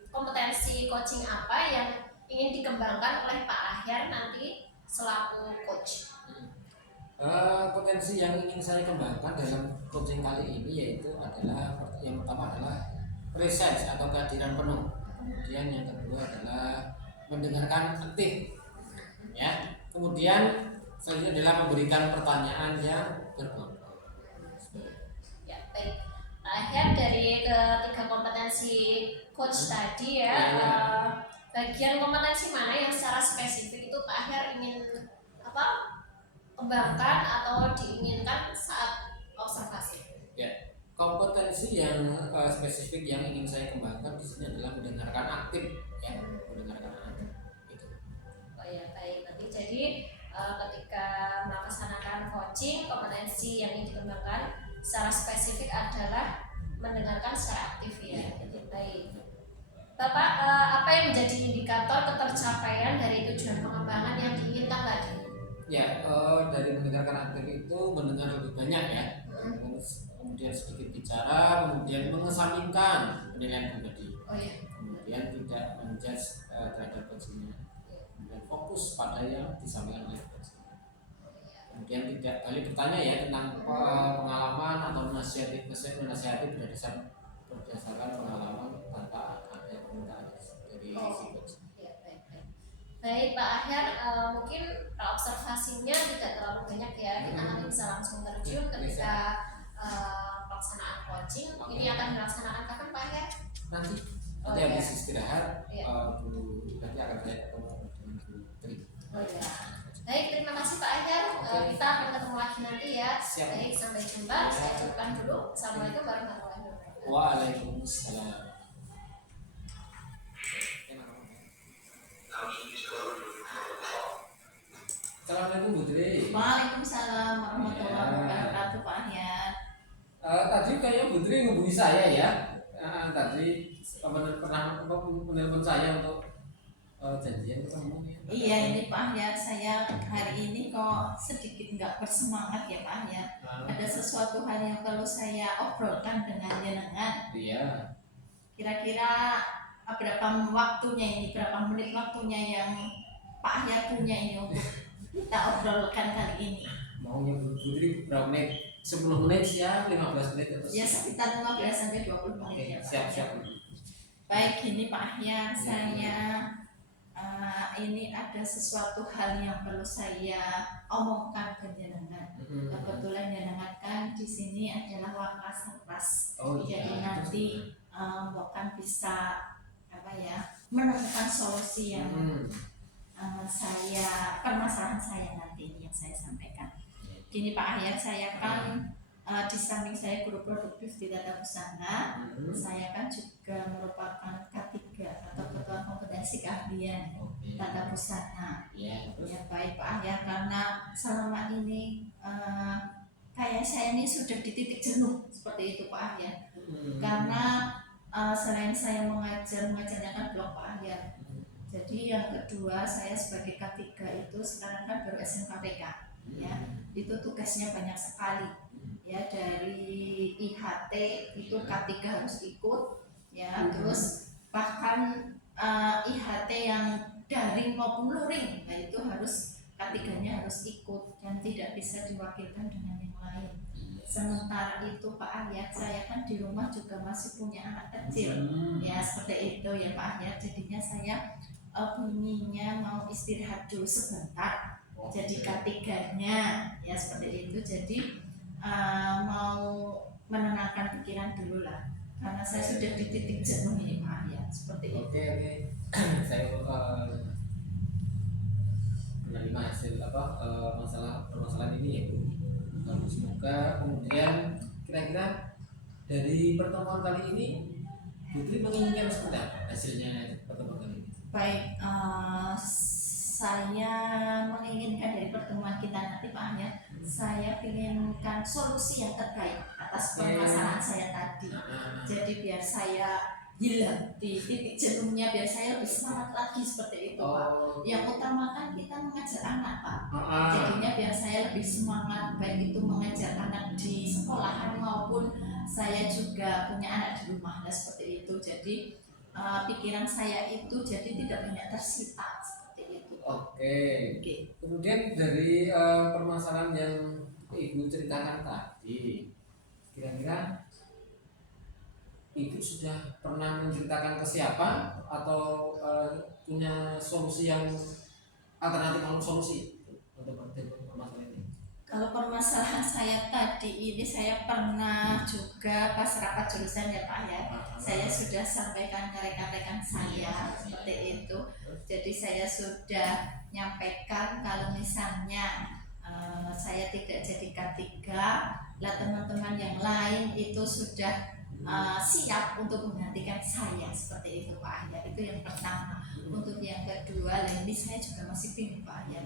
kompetensi coaching apa yang ingin dikembangkan oleh Pak Ahyar nanti selaku coach? Potensi yang ingin saya kembangkan dalam coaching kali ini yaitu adalah yang pertama adalah presence atau kehadiran penuh. Kemudian yang kedua adalah mendengarkan aktif, ya. Kemudian selanjutnya adalah memberikan pertanyaan yang berbobot. Ya, baik. Pak Ahyar, dari ketiga kompetensi coach tadi ya, bagian kompetensi mana yang secara spesifik itu Pak Ahyar ingin kembangkan atau diinginkan saat observasi? Ya, kompetensi yang spesifik yang ingin saya kembangkan di sini adalah mendengarkan aktif, ya, mendengarkan aktif. Gitu. Oh ya, baik. Nanti jadi ketika melaksanakan coaching, kompetensi yang ingin dikembangkan secara spesifik adalah mendengarkan secara aktif ya. Jadi baik. Bapak, apa yang menjadi indikator ketercapaian dari tujuan pengembangan yang diinginkan tadi? Ya, dari mendengarkan aktif itu mendengar lebih banyak ya, kemudian sedikit bicara, kemudian mengesampingkan penilaian pribadi, kemudian tidak menjudge terhadap coachingnya, kemudian fokus pada yang disampaikan oleh coach, kemudian tidak balik bertanya ya tentang pengalaman atau menasihati berdasarkan pengalaman tanpa ada permintaan dari si coach. Baik Pak Ahyar, mungkin observasinya tidak terlalu banyak ya, kita nanti bisa langsung terjun ketika pelaksanaan coaching. Ini akan dilaksanakan kapan Pak Ahyar? Nanti habis istirahat, nanti akan saya ketemu dengan Bu Tri. Baik, terima kasih Pak Ahyar. Kita akan ketemu lagi nanti ya. Siap. Baik, sampai jumpa. Saya cukupkan dulu. Assalamualaikum warahmatullahi wabarakatuh. Waalaikumsalam. Assalamualaikum Bu Tri. Waalaikumsalam warahmatullahi wabarakatuh Pak Ahyar. Tadi kayaknya Bu Tri ngubungi saya ya. Tadi pernah menelpon saya untuk janjian ketemu. Iya, ini Pak Ahyar, saya hari ini kok sedikit nggak bersemangat ya Pak Ahyar. Ada sesuatu hal yang perlu saya obrolkan dengan jenengan. Iya. Kira-kira berapa waktunya ini, berapa menit waktunya yang Pak Ahyar punya ini untuk kita obrolkan kali ini? Maunya Bu Tri berapa menit? 10 menit ya, 15 menit atau ya sekitar 15 sampai 20 menit ya Pak. Siap. Baik, gini Pak Ahyar, saya ini ada sesuatu hal yang perlu saya omongkan ke jenengan. Kebetulan jenengan kan di sini adalah Wakasarpas. Jadi nanti bukan bisa menemukan solusi yang permasalahan saya nanti yang saya sampaikan. Gini Pak Ahyar, saya kan di samping saya guru produktif di Tata Busana, saya kan juga merupakan K3 atau Ketua Kompetensi Keahlian Tata Busana. Ya baik Pak Ahyar, karena selama ini kayak saya ini sudah di titik jenuh seperti itu Pak Ahyar. Karena selain saya mengajarnya kan blok Pak Ahyar. Jadi yang kedua, saya sebagai K3 itu sekarang kan baru SMKPK, ya itu tugasnya banyak sekali, ya dari IHT itu K3 harus ikut, ya terus bahkan IHT yang daring maupun luring, nah itu harus K3-nya harus ikut dan tidak bisa diwakilkan dengan yang lain. Sementara itu Pak Ahyar, saya kan di rumah juga masih punya anak kecil, ya seperti itu ya Pak Ahyar. Jadinya saya bunyinya mau istirahat dulu sebentar, jadi K3-nya ya seperti itu. Jadi mau menenangkan pikiran dulu lah, karena saya sudah di titik jenuh ini Pak Ahyar, seperti itu. Oke. Saya menerima hasil masalah permasalahan ini ya Bu. Semoga kemudian kira-kira dari pertemuan kali ini Putri menginginkan seperti apa hasilnya pertemuan kali ini? Baik, saya menginginkan dari pertemuan kita nanti Pak Ahmad, saya inginkan solusi yang terbaik atas permasalahan saya tadi. Jadi biar saya hilang di titik jenuhnya, biar saya lebih semangat lagi seperti itu Pak. Yang utama kan kita mengajar anak Pak. Jadinya biar saya lebih semangat, baik itu mengajar anak di sekolahan maupun saya juga punya anak di rumah, nah seperti itu. Jadi pikiran saya itu jadi tidak banyak tersita seperti itu. Oke. Kemudian dari permasalahan yang Ibu ceritakan tadi, kira-kira Ibu sudah pernah menceritakan ke siapa atau punya solusi yang alternatif atau solusi untuk permasalahan ini? Kalau permasalahan saya tadi ini saya pernah juga pas rapat jurusan ya Pak ya. Saya sudah sampaikan ke rekan-rekan saya seperti itu. Jadi saya sudah nyampaikan kalau misalnya saya tidak jadi K3, lah teman-teman yang lain itu sudah siap untuk menggantikan saya seperti itu Pak ya. Itu yang pertama. Untuk yang kedua, ini saya juga masih bingung Pak ya.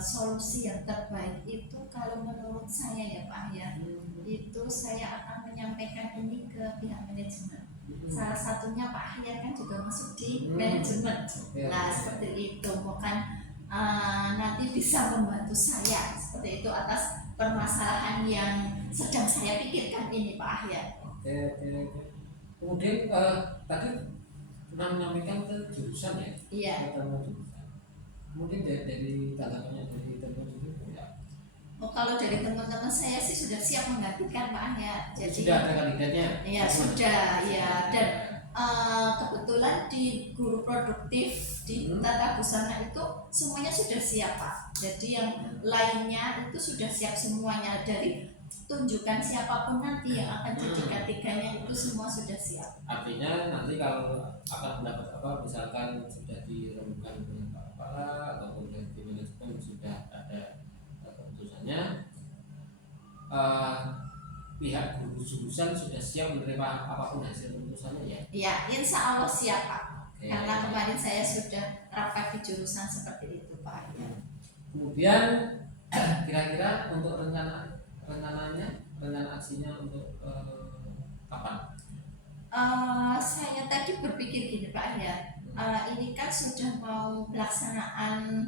Solusi yang terbaik itu kalau menurut saya ya Pak ya, itu saya akan menyampaikan ini ke pihak manajemen. Salah satunya Pak Ahyar kan juga masuk di manajemen. Nah seperti itu, bukan nanti bisa membantu saya seperti itu atas permasalahan yang sedang saya pikirkan ini Pak Ahyar. Oke. Kemudian tadi pernah menyampaikan ke jurusan ya? Iya. Mungkin dari tanggapannya dari teman-teman ya. Kalau dari teman-teman saya sih sudah siap menggantikan Pak Ahyar. Jadi sudah ada kandidatnya? Iya sudah ya, dan kebetulan di guru produktif di Tata Busana itu semuanya sudah siap Pak. Jadi yang lainnya itu sudah siap semuanya, dari tunjukkan siapapun nanti yang akan jadi ketiganya itu semua sudah siap. Artinya nanti kalau akan mendapat misalkan sudah dirembukan dengan Pak Kepala ataupun dari manajemen sudah ada keputusannya, pihak guru jurusan sudah siap menerima apapun hasil keputusannya ya? Iya, insya Allah siap Pak. Karena kemarin saya sudah rapat di jurusan seperti itu Pak. Kemudian kira-kira untuk rencana aksinya untuk kapan? Saya tadi berpikir gini Pak ya, ini kan sudah mau pelaksanaan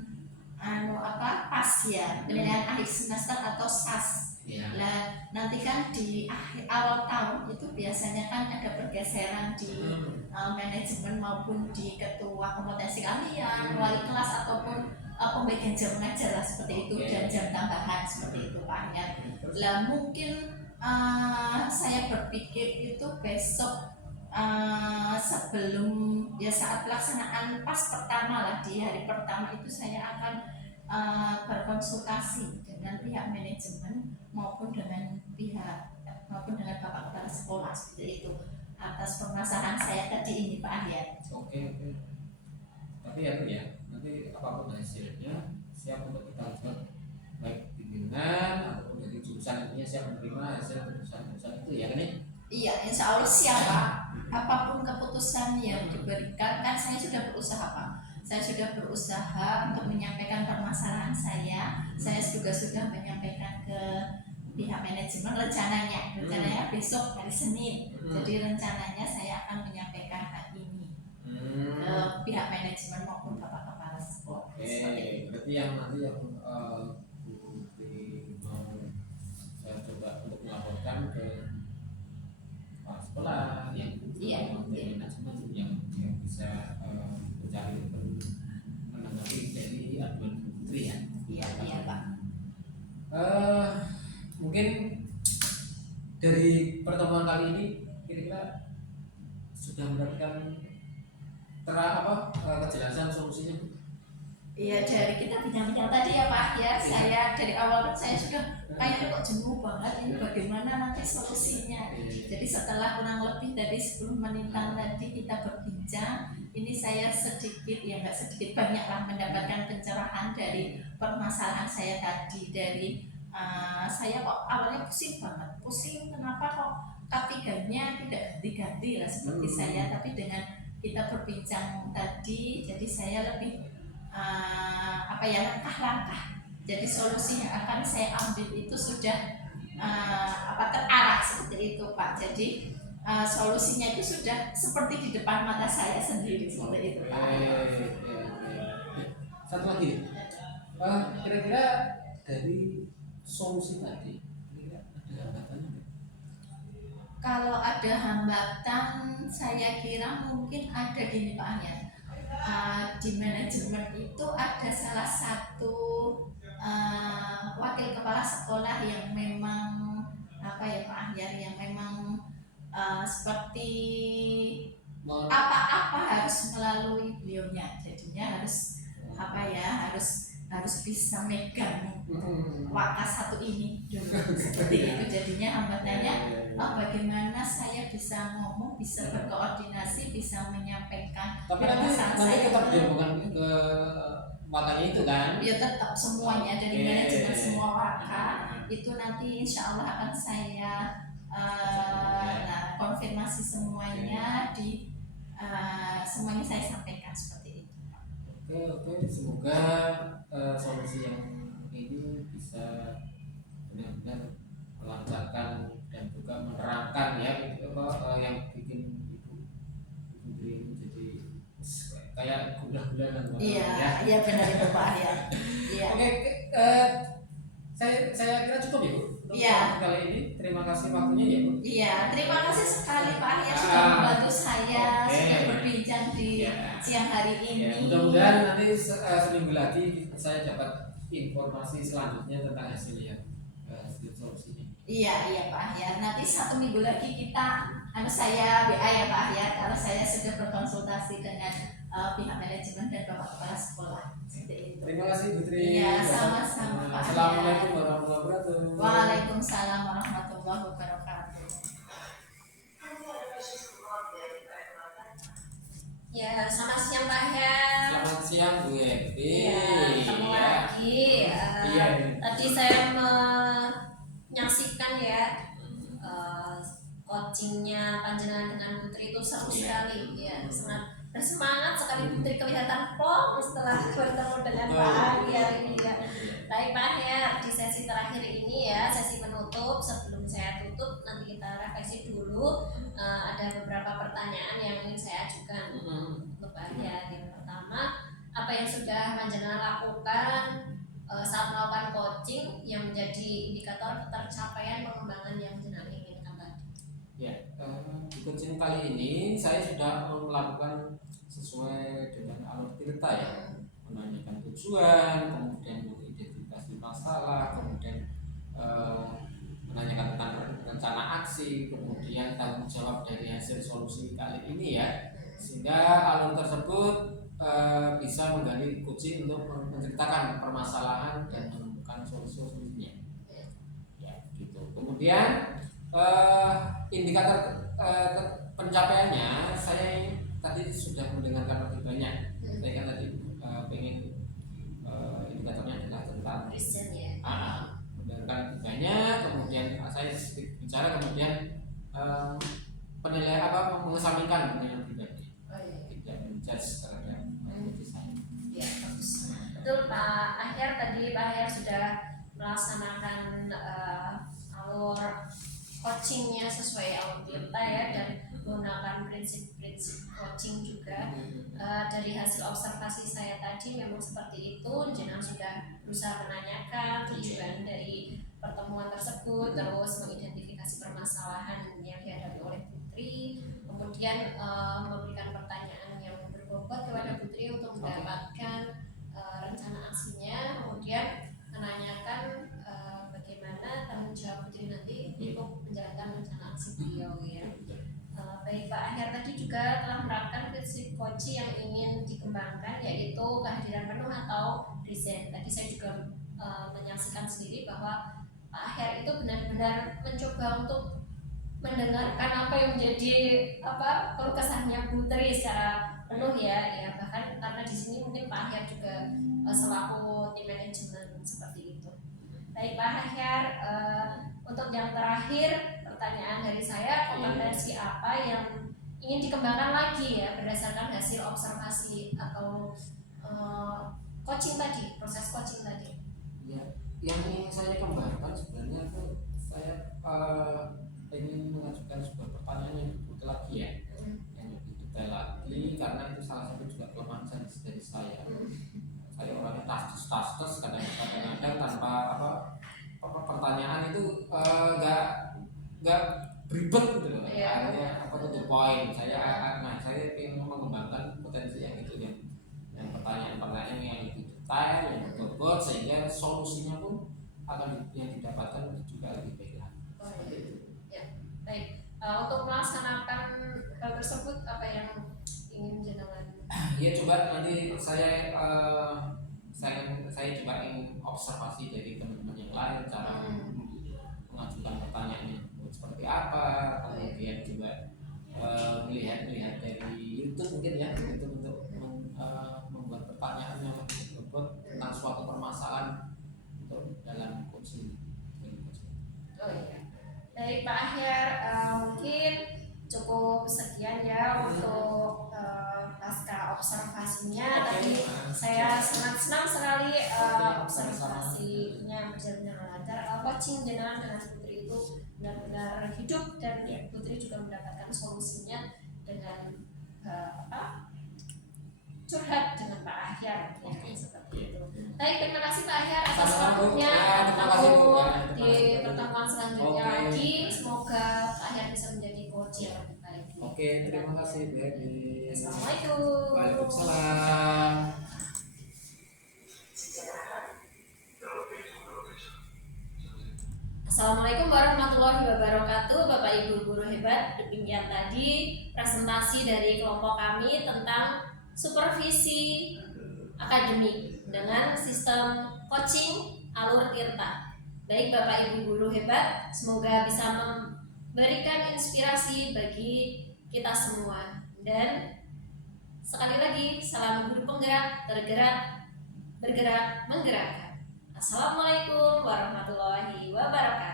PAS ya, penilaian akhir semester atau SAS. Nah nanti kan di awal tahun itu biasanya kan ada pergeseran di manajemen maupun di ketua kompetensi kalian, wali kelas ataupun pembagian jam mengajar lah seperti itu, dan jam tambahan seperti itu Pak ya. Lah mungkin saya berpikir itu besok sebelum ya saat pelaksanaan PAS pertama lah, di hari pertama itu saya akan berkonsultasi dengan pihak manajemen maupun dengan Bapak Kepala Sekolah seperti itu atas permasalahan saya tadi ini Pak Ahyar. Oke. Tapi ya Bu ya, nanti apapun hasilnya siap untuk kita buat, baik pimpinan ataupun dari jurusan intinya siap menerima hasil keputusan itu ya kan ya? Iya, insya Allah siap Pak. Apapun keputusan yang diberikan, kan saya sudah berusaha Pak. Saya sudah berusaha untuk menyampaikan permasalahan saya. Saya juga sudah menyampaikan ke pihak manajemen rencananya besok hari Senin. Jadi rencananya saya akan menyampaikan hal ini ke pihak manajemen maupun Bapak Kepala Sekolah. Oke, berarti yang nanti yang mau saya coba untuk melaporkan ke Pak Sekolah yang manajemen yang bisa mencari menanggapi dari aduan Putri ya. Iya Pak. Mungkin dari pertemuan kali ini kira-kira sudah mendapatkan kejelasan solusinya? Iya, dari kita bincang-bincang tadi ya Pak ya, saya dari awal kan saya sudah kayaknya kok jenuh banget ini, bagaimana nanti solusinya. Jadi setelah kurang lebih dari 10 menitan tadi kita berbincang, ini saya sedikit ya nggak sedikit banyak lah mendapatkan pencerahan dari dari permasalahan saya tadi, dari saya kok awalnya pusing banget, pusing kenapa kok K3-nya tidak ganti-ganti lah seperti saya, tapi dengan kita berbincang tadi, jadi saya lebih langkah-langkah. Jadi solusi yang akan saya ambil itu sudah terarah seperti itu Pak. Jadi solusinya itu sudah seperti di depan mata saya sendiri seperti itu Pak. Satu lagi, kira-kira dari solusi tadi, ada hambatannya nggak? Kalau ada hambatan, saya kira mungkin ada gini Pak Ahyar. Di manajemen itu ada salah satu wakil kepala sekolah yang memang Pak Ahyar, yang memang seperti apa-apa harus melalui beliaunya, jadinya harus bisa megang wakas satu ini dulu seperti itu. Jadinya hambatannya bagaimana saya bisa ngomong, bisa berkoordinasi, bisa menyampaikan. Tapi nanti tetap dia bukan ke wakanya itu kan? Ya tetap semuanya dari manajemen semua waka itu nanti insya Allah akan saya konfirmasi semuanya semuanya saya sampaikan seperti itu. Oke, semoga solusi yang ini bisa benar-benar melancarkan dan juga menerangkan ya yang bikin ibu ini jadi kayak gula-gula. Iya benar itu Pak ya. Iya. Oke, saya kira cukup ya Bu. Kali ini terima kasih waktunya ya Bu. Iya, terima kasih sekali Pak ya sudah membantu saya, sudah berbincang di siang hari ini. Mudah-mudahan nanti seminggu lagi saya dapat informasi selanjutnya tentang hasilnya, solusinya. Iya Pak ya. Nanti 1 minggu lagi saya WA ya Pak ya, kalau saya sudah berkonsultasi dengan pihak manajemen dan Bapak Kepala Sekolah. Terima kasih Putri. Iya, sama-sama Pak. Assalamualaikum warahmatullahi wabarakatuh. Waalaikumsalam warahmatullahi wabarakatuh. Ya, selamat siang Pak Ahyar. Selamat siang Bu Evi. Iya, ketemu lagi. Tadi saya menyaksikan ya coachingnya Panjenengan dengan Putri itu seru sekali ya, sangat bersemangat sekali. Putri kelihatan plong setelah bertemu dengan Pak Ahyar ini ya. Baik Pak Ahyar, di sesi terakhir ini ya, sesi penutup, sebelum saya tutup nanti kita refleksi dulu. Ada beberapa pertanyaan yang ingin saya ajukan untuk Pak Ahyar. Yang pertama, apa yang sudah Panjenengan lakukan saat melakukan coaching yang menjadi indikator ketercapaian pengembangan yang Panjenengan inginkan tadi? Ya, di coaching kali ini saya sudah melakukan sesuai dengan alur tirta ya, menanyakan tujuan, kemudian mengidentifikasi masalah, kemudian menanyakan tentang rencana aksi, kemudian tanggung jawab dari hasil solusi kali ini ya, sehingga alur tersebut bisa menggali coaching untuk menceritakan permasalahan dan menemukan solusinya. Ya, gitu. Kemudian indikator pencapaiannya saya tadi sudah mendengarkan lebih banyak. Saya kan tadi pengen indikatornya adalah tentang Reason ya. mendengarkan lebih banyak, kemudian saya bicara, kemudian penilaian mengesampingkan penilaian pribadi, tidak menjudge terhadap desain. Ya, bagus. Betul Pak Ahyar, tadi Pak Ahyar sudah melaksanakan alur coachingnya sesuai alur tirta ya, dan menggunakan prinsip-prinsip coaching juga. Dari hasil observasi saya tadi memang seperti itu. Jenang sudah berusaha menanyakan tujuan dari pertemuan tersebut, terus mengidentifikasi permasalahan yang dihadapi oleh Putri, kemudian memberikan pertanyaan yang berbobot kepada Putri untuk mendapatkan rencana aksinya, kemudian menanyakan bagaimana tanggung jawab Putri nanti untuk menjalankan rencana aksi beliau ya. Baik Pak Ahyar tadi juga telah menerapkan prinsip coaching yang ingin dikembangkan, yaitu kehadiran penuh atau present. Tadi saya juga menyaksikan sendiri bahwa Pak Ahyar itu benar-benar mencoba untuk mendengarkan apa yang menjadi keluh kesahnya Putri secara penuh ya bahkan karena di sini mungkin Pak Ahyar juga selaku tim manajemen seperti itu. Baik Pak Ahyar, untuk yang terakhir pertanyaan dari saya, kompetensi apa yang ingin dikembangkan lagi ya berdasarkan hasil observasi atau coaching tadi, proses coaching tadi? Ya, yang ingin saya kembangkan sebenarnya itu saya ingin mengajukan sebuah pertanyaan yang lebih detail lagi ya, yang lebih detail lagi karena itu salah satu juga kelemahan dari saya. Saya orangnya tas kadang-kadang tanpa apa pertanyaan itu nggak beribet gitu loh. Akhirnya apa tuh poin saya ingin mengembangkan potensi yang itu yang pertanyaan-pertanyaan yang lebih detail yang berbobot sehingga solusinya pun akan yang didapatkan juga lebih baik lagi. Ya, baik. Untuk melaksanakan hal tersebut apa yang ingin jenengan? Ya coba nanti saya coba ingin observasi dari teman-teman yang lain cara mengajukan pertanyaannya seperti apa, kemudian juga melihat dari YouTube mungkin ya untuk membuat pertanyaan yang lebih berbobot tentang suatu permasalahan untuk dalam coaching. Oh iya. Baik Pak Ahyar, mungkin cukup sekian ya untuk pasca observasinya. Tadi saya senang sekali observasinya berjalan dengan lancar. Coaching jenengan dengan Putri itu benar-benar hidup dan Putri juga mendapatkan solusinya dengan curhat dengan Pak Ahyar seperti itu. Baik, terima kasih Pak Ahyar atas waktunya. Ketemu di pertemuan selanjutnya lagi. Semoga Pak Ahyar bisa menjadi coach yang lebih baik. Oke, terima kasih Bu Evi. Assalamualaikum. Waalaikumsalam. Assalamualaikum warahmatullahi wabarakatuh. Bapak Ibu guru hebat, demikian tadi presentasi dari kelompok kami tentang supervisi akademik dengan sistem coaching alur Tirta. Baik Bapak Ibu guru hebat, semoga bisa memberikan inspirasi bagi kita semua. Dan sekali lagi, salam guru penggerak, tergerak, bergerak, menggerakkan. Assalamualaikum warahmatullahi wabarakatuh.